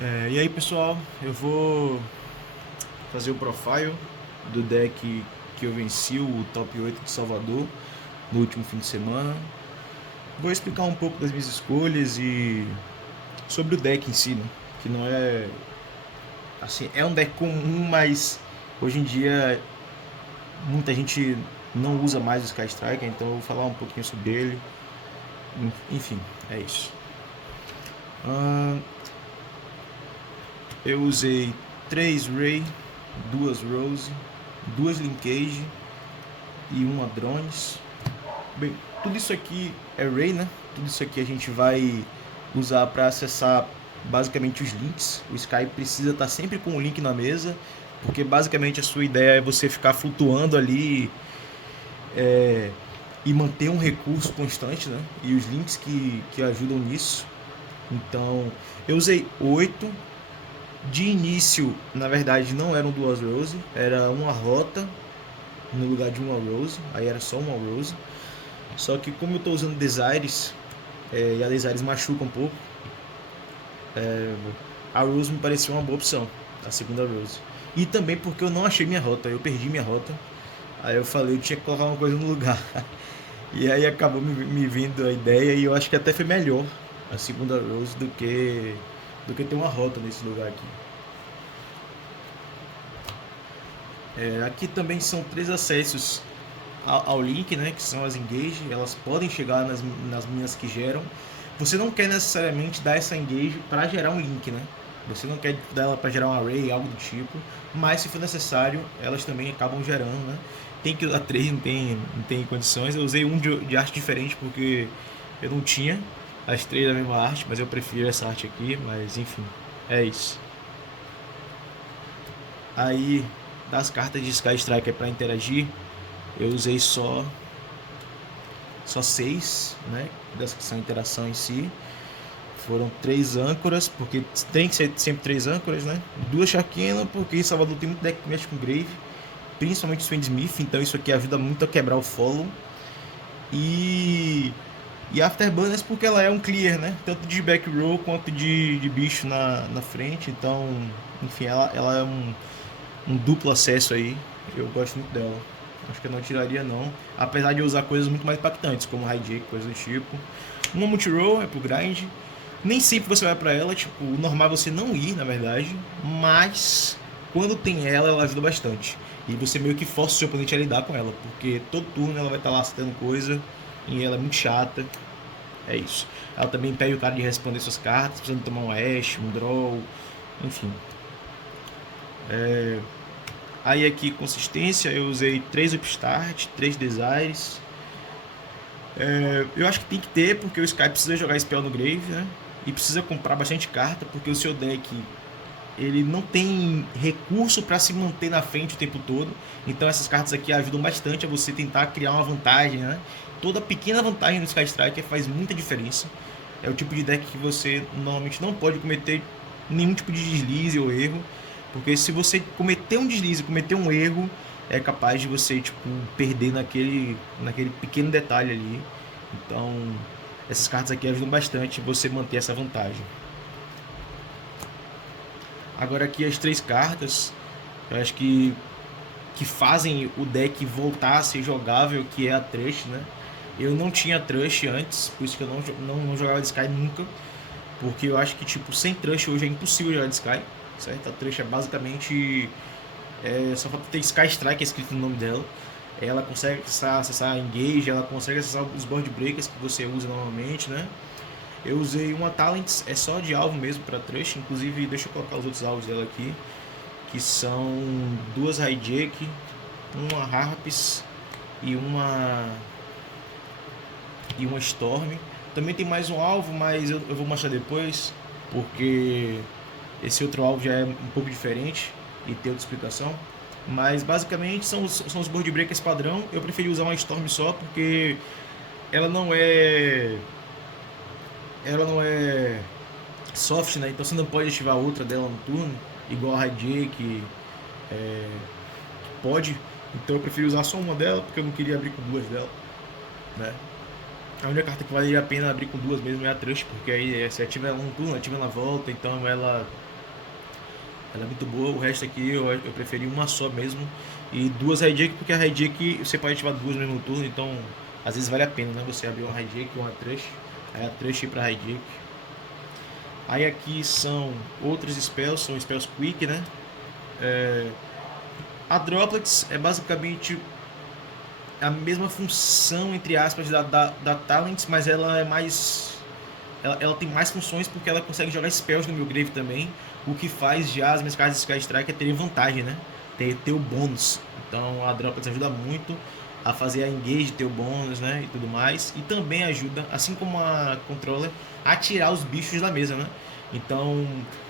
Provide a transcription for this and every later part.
E aí pessoal, eu vou fazer o profile do deck que eu venci, o top 8 de Salvador, no último fim de semana. Vou explicar um pouco das minhas escolhas e sobre o deck em si, né? Que não é. Assim, é um deck comum, mas hoje em dia muita gente não usa mais o Sky Striker, então eu vou falar um pouquinho sobre ele. Enfim, é isso. Ahn, eu usei 3 Ray, 2 Rose, 2 Linkage e uma Drones. Bem, tudo isso aqui é Ray, né? Tudo isso aqui a gente vai usar para acessar basicamente os links. O Skype precisa estar sempre com o link na mesa, porque basicamente a sua ideia é você ficar flutuando ali é, e manter um recurso constante, né? E os links que ajudam nisso. Então, eu usei 8. De início, na verdade, não eram duas Rose, era uma rota no lugar de uma Rose, aí era só uma Rose. Só que como eu estou usando Desires, e a Desires machuca um pouco, a Rose me pareceu uma boa opção, a segunda Rose. E também porque eu não achei minha rota, eu perdi minha rota. Aí eu falei, eu tinha que colocar uma coisa no lugar. E aí acabou me vindo a ideia e eu acho que até foi melhor a segunda Rose do que ter uma rota nesse lugar aqui. Aqui também são três acessos ao link, né, que são as engage, elas podem chegar nas minhas que geram. Você não quer necessariamente dar essa engage para gerar um link, né? Você não quer dar ela para gerar um array, algo do tipo, mas se for necessário, elas também acabam gerando, né? Tem que usar três, não tem condições. Eu usei um de arte diferente porque eu não tinha as três da mesma arte, mas eu prefiro essa arte aqui, mas enfim, é isso. Aí, das cartas de Sky Striker para interagir, eu usei só seis, né? Das que são interação em si. Foram três âncoras, porque tem que ser sempre três âncoras, né? Duas Sharkina, porque em Salvador tem muito deck que mexe com Grave, principalmente o Swain-Smith, então isso aqui ajuda muito a quebrar o follow. E. E Afterburners porque ela é um clear, né? Tanto de back row quanto de bicho na frente. Então, enfim, ela é um duplo acesso aí. Eu gosto muito dela. Acho que eu não tiraria não. Apesar de eu usar coisas muito mais impactantes, como hijack, coisas do tipo. Uma multi-roll é pro grind. Nem sempre você vai pra ela, tipo, o normal é você não ir, na verdade. Mas quando tem ela, ela ajuda bastante. E você meio que força o seu oponente a lidar com ela. Porque todo turno ela vai estar lá citando coisa. E ela é muito chata. É isso. Ela também impede o cara de responder suas cartas, precisando tomar um Ash, um Draw, enfim. Aí aqui, consistência, eu usei 3 Upstart, 3 Desires. Eu acho que tem que ter, porque o Sky precisa jogar Spell no Grave, né? E precisa comprar bastante carta, porque o seu deck ele não tem recurso para se manter na frente o tempo todo. Então essas cartas aqui ajudam bastante a você tentar criar uma vantagem, né? Toda pequena vantagem no Sky Striker faz muita diferença. É o tipo de deck que você normalmente não pode cometer nenhum tipo de deslize ou erro, porque se você cometer um deslize, cometer um erro, é capaz de você tipo perder naquele pequeno detalhe ali. Então essas cartas aqui ajudam bastante você manter essa vantagem. Agora aqui as três cartas, eu acho que fazem o deck voltar a ser jogável, que é a Trush, né? Eu não tinha Trush antes, por isso que eu não jogava de Sky nunca, porque eu acho que tipo sem Trush hoje é impossível jogar de Sky, certo? A Trush é basicamente só falta ter Sky Strike escrito no nome dela. Ela consegue acessar Engage, ela consegue acessar os Board Breakers que você usa normalmente, né? Eu usei uma Talents, é só de alvo mesmo para Trush, inclusive deixa eu colocar os outros alvos dela aqui, que são duas Hijack, uma Harpis e uma Storm. Também tem mais um alvo, mas eu vou mostrar depois, porque esse outro alvo já é um pouco diferente e tem outra explicação. Mas basicamente são os Board Breakers padrão. Eu preferi usar uma Storm só porque ela não é. Ela não é soft, né? Então você não pode ativar outra dela no turno, igual a Hijack pode. Então eu preferi usar só uma dela porque eu não queria abrir com duas dela, né? A única carta que valeria a pena abrir com duas mesmo é a Trust, porque aí se ativa ela um turno, ativa ela volta, então ela é muito boa. O resto aqui eu preferi uma só mesmo. E duas hijack, porque a hijack você pode ativar duas no mesmo turno, então às vezes vale a pena, né? Você abrir uma hijack ou uma Trust, aí a Trust ir pra hijack. Aí aqui são outros spells, são spells quick, né? A Droplets é basicamente a mesma função, entre aspas, da Talents, mas ela é mais. Ela tem mais funções porque ela consegue jogar spells no meu grave também. O que faz já as minhas cartas de Sky Strike é ter vantagem, né? Ter o bônus. Então a Droplets ajuda muito a fazer a engage, ter o bônus, né? E tudo mais. E também ajuda, assim como a Controller, a tirar os bichos da mesa, né? Então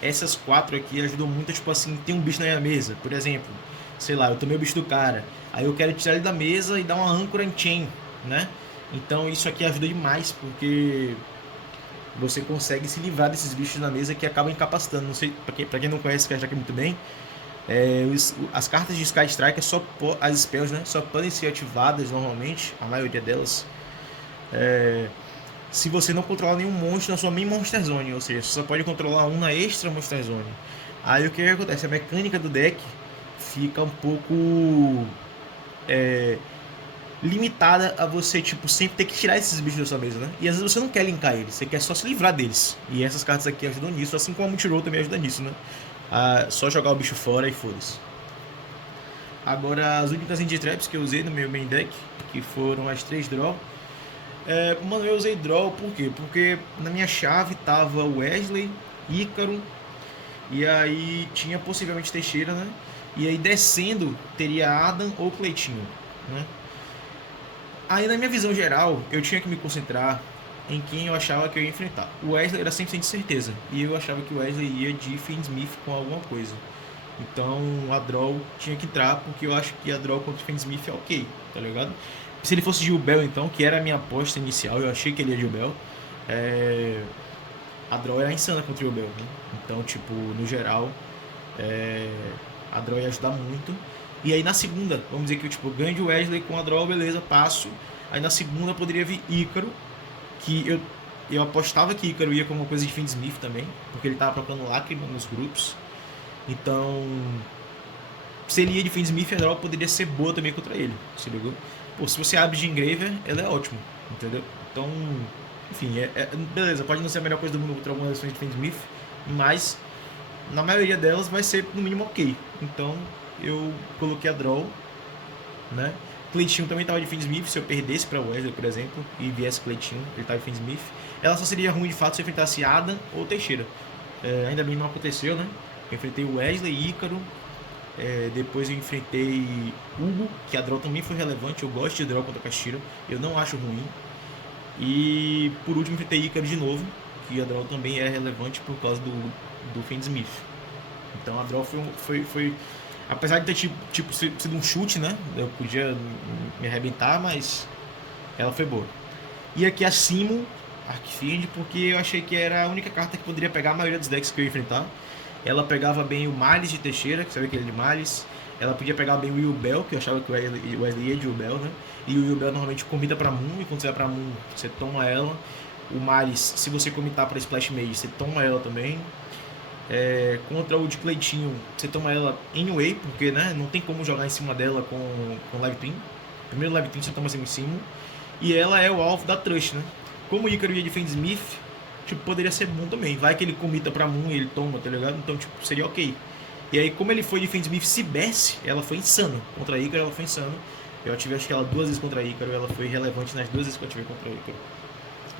essas quatro aqui ajudam muito, tipo assim, tem um bicho na minha mesa, por exemplo. Sei lá, eu tomei o bicho do cara. Aí eu quero tirar ele da mesa e dar uma âncora em chain, né? Então isso aqui ajuda demais, porque você consegue se livrar desses bichos na mesa que acabam incapacitando. Não sei, pra quem não conhece Sky Strike muito bem, as cartas de Sky Strike, as spells, né, só podem ser ativadas normalmente, a maioria delas, se você não controlar nenhum monstro na sua main Monster Zone, ou seja, você só pode controlar um na Extra Monster Zone. Aí o que acontece? A mecânica do deck fica um pouco limitada a você, tipo, sempre ter que tirar esses bichos da sua mesa, né? E às vezes você não quer linkar eles, você quer só se livrar deles. E essas cartas aqui ajudam nisso, assim como a Multiroll também ajuda nisso, né? Só jogar o bicho fora e foda-se. Agora, as únicas End Traps que eu usei no meu main deck, que foram as 3 draw. Mano, eu usei draw por quê? Porque na minha chave tava Wesley, Ícaro, e aí tinha possivelmente Teixeira, né? E aí descendo teria Adam ou Cleitinho, né? Aí na minha visão geral, eu tinha que me concentrar em quem eu achava que eu ia enfrentar. O Wesley era 100% de certeza, e eu achava que o Wesley ia de Fiendsmith com alguma coisa. Então a draw tinha que entrar, porque eu acho que a draw contra o Fiendsmith é ok, tá ligado? Se ele fosse Gilbel então, que era a minha aposta inicial, eu achei que ele ia Gilbel, a draw era insana contra o Gilbel, né? Então, tipo, no geral, a draw ia ajudar muito. E aí na segunda, vamos dizer que eu tipo, ganho de Wesley com a draw, beleza, passo. Aí na segunda poderia vir Ícaro, que eu apostava que Ícaro ia com uma coisa de Fiendsmith também, porque ele tava procurando lágrima nos grupos. Então, se ele ia de Fiendsmith, a draw poderia ser boa também contra ele, se ligou? Pô, se você abre de Engraver, ela é ótima, entendeu? Então, enfim, beleza, pode não ser a melhor coisa do mundo contra algumas versões de Fiendsmith, mas na maioria delas vai ser no mínimo ok. Então eu coloquei a draw, né? Cleitinho também estava de Fiendsmith, se eu perdesse para Wesley, por exemplo, e viesse Cleitinho, ele estava de Fiendsmith, ela só seria ruim de fato se eu enfrentasse Adam ou Teixeira. Ainda bem não aconteceu, né? Eu enfrentei Wesley, Ícaro, depois eu enfrentei Hugo, que a draw também foi relevante, eu gosto de draw contra Kashira, eu não acho ruim. E por último enfrentei Ícaro de novo, que a draw também é relevante por causa do Fiendsmith. Então a draw foi apesar de ter tipo sido um chute, né? Eu podia me arrebentar, mas ela foi boa. E aqui a Simo Arcfiend, porque eu achei que era a única carta que poderia pegar a maioria dos decks que eu ia enfrentar. Ela pegava bem o Malice de Teixeira, que sabia que ele é de Malice. Ela podia pegar bem o Yubel, que eu achava que o Wesley ia de Yubel, né? E o Yubel normalmente comita pra Moon, e quando você vai pra Moon, você toma ela. O Malice, se você comitar pra Splash Mage, você toma ela também. Contra o de Cleitinho, você toma ela anyway, porque né, não tem como jogar em cima dela com Live Twin. Primeiro Live Twin você toma assim em cima. E ela é o alvo da Trust, né? Como o Ícaro ia de Fiendsmith, tipo, poderia ser bom também. Vai que ele comita pra Moon e ele toma, tá ligado? Então, tipo, seria ok. E aí, como ele foi de Fiendsmith se Bess, ela foi insana. Contra a Ícaro, ela foi insana. Eu ativei acho que ela 2 vezes contra a Ícaro, ela foi relevante nas 2 vezes que eu ativei contra a Ícaro.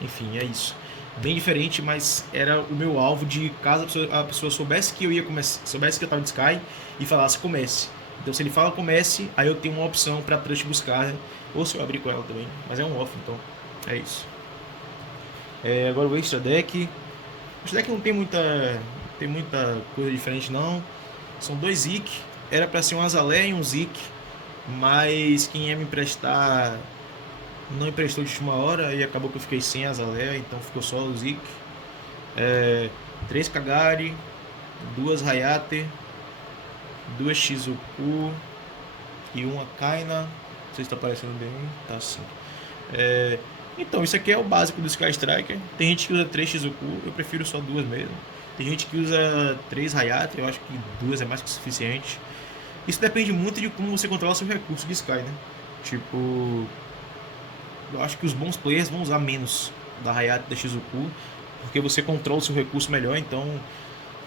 Enfim, é isso. Bem diferente, mas era o meu alvo de caso a pessoa soubesse que eu ia começar, soubesse que eu tava de Sky e falasse comece. Então se ele fala comece, aí eu tenho uma opção pra Trust buscar, né? Ou se eu abrir com ela também, mas é um off, então é isso. Agora o extra deck. O extra deck não tem muita coisa diferente não. São 2 Zik, era pra ser um Azalea e um Zik, mas quem ia me emprestar não emprestou de última hora e acabou que eu fiquei sem Azalea, então ficou só o Zik. 3 Kagari, 2 Hayate, 2 Shizuku e 1 Akaina. Não sei se está aparecendo bem, tá sim. Então, isso aqui é o básico do Sky Striker. Tem gente que usa 3 Shizuku, eu prefiro só 2 mesmo. Tem gente que usa 3 Hayate, eu acho que 2 é mais que o suficiente. Isso depende muito de como você controla seu recurso de Sky, né? Tipo, eu acho que os bons players vão usar menos da Hayate e da Shizuku, porque você controla o seu recurso melhor, então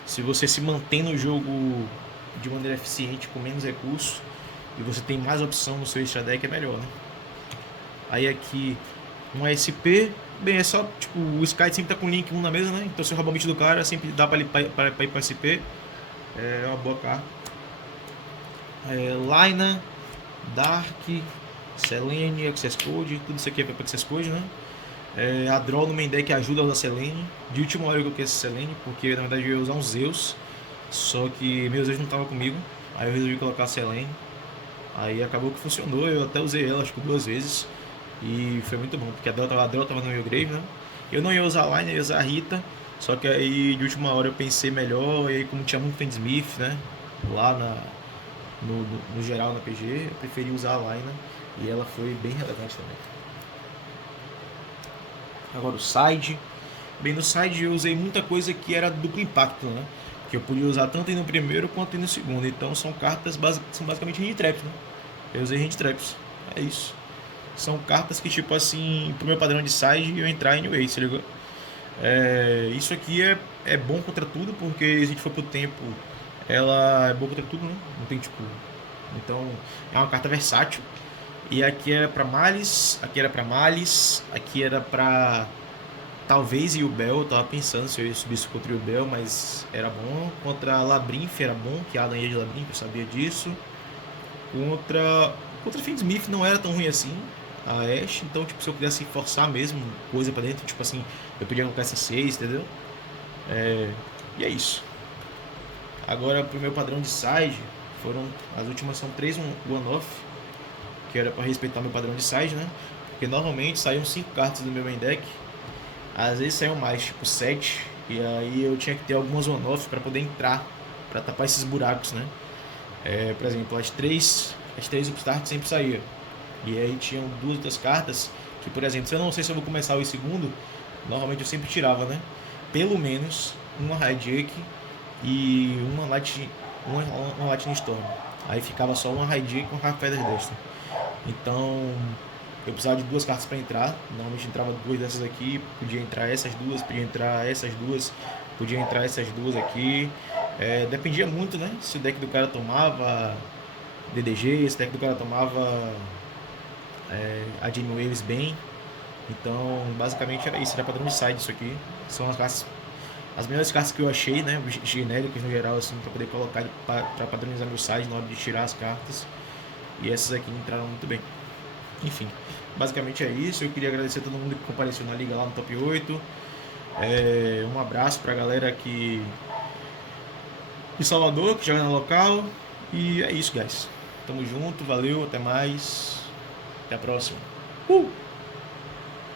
se você se mantém no jogo de maneira eficiente, com menos recursos, e você tem mais opção no seu extra deck, é melhor, né? Aí aqui, um ASP, bem, é só, tipo, o Sky sempre tá com link 1 na mesa, né? Então se eu roubar o beat do cara, sempre dá pra ir pra SP, é uma boa carta. Lina, Dark, Selene, Access Code, tudo isso aqui é pra Access Code, né? A draw no main deck ajuda a usar Selene. De última hora eu coloquei essa Selene, porque na verdade eu ia usar um Zeus, só que meus Zeus não estavam comigo, aí eu resolvi colocar a Selene. Aí acabou que funcionou, eu até usei ela acho que 2 vezes, e foi muito bom, porque a draw tava no meu grave, né? Eu não ia usar a Line, eu ia usar a Rita, só que aí de última hora eu pensei melhor, e aí como tinha muito Smith, né? Lá no geral na PG, eu preferi usar a Line, e ela foi bem relevante também. Agora o side. Bem, no side eu usei muita coisa que era duplo impacto, né? Que eu podia usar tanto no primeiro quanto no segundo. Então são cartas são basicamente hand traps, né? Eu usei hand traps. É isso. São cartas que, tipo assim, pro meu padrão de side eu entrar anyway, se ligou? Isso aqui é bom contra tudo, porque se a gente for pro tempo, ela é boa contra tudo, né? Não tem tipo. Então é uma carta versátil. E aqui era pra Malice, aqui era pra Malice, aqui era pra talvez Yubel, eu tava pensando se eu ia subir isso contra o Yubel, mas era bom. Contra Labyrinth era bom, que Adam ia de Labyrinth, eu sabia disso. Contra Fiendsmith não era tão ruim assim, a Ashe, então tipo, se eu quisesse forçar mesmo coisa pra dentro, tipo assim, eu podia colocar essa 6, entendeu? E é isso. Agora pro meu padrão de side, as últimas são 3 one-off, que era pra respeitar meu padrão de side, né? Porque normalmente saíam 5 cartas do meu main deck. Às vezes saiu mais, tipo 7, e aí eu tinha que ter algumas one-offs para poder entrar, para tapar esses buracos, né? Por exemplo, as três Upstart sempre saíam. E aí tinham 2 outras cartas que, por exemplo, se eu não sei se eu vou começar o segundo, normalmente eu sempre tirava, né? Pelo menos uma Hijack e uma Lightning Storm. Aí ficava só uma Hijack com Half Feather Duster. Então eu precisava de 2 cartas para entrar. Normalmente entrava 2 dessas aqui, podia entrar essas duas, podia entrar essas duas, podia entrar essas duas aqui. Dependia muito, né? Se o deck do cara tomava DDG, se o deck do cara tomava a Jamie Waves bem. Então, basicamente era isso, era padrão de side isso aqui. São as melhores cartas que eu achei, né? Genéricas no geral, assim, para poder colocar para padronizar meu side na hora de tirar as cartas. E essas aqui entraram muito bem. Enfim, basicamente é isso. Eu queria agradecer a todo mundo que compareceu na liga lá no top 8. Um abraço pra galera aqui de Salvador, que joga na local. E é isso, guys. Tamo junto, valeu, até mais. Até a próxima.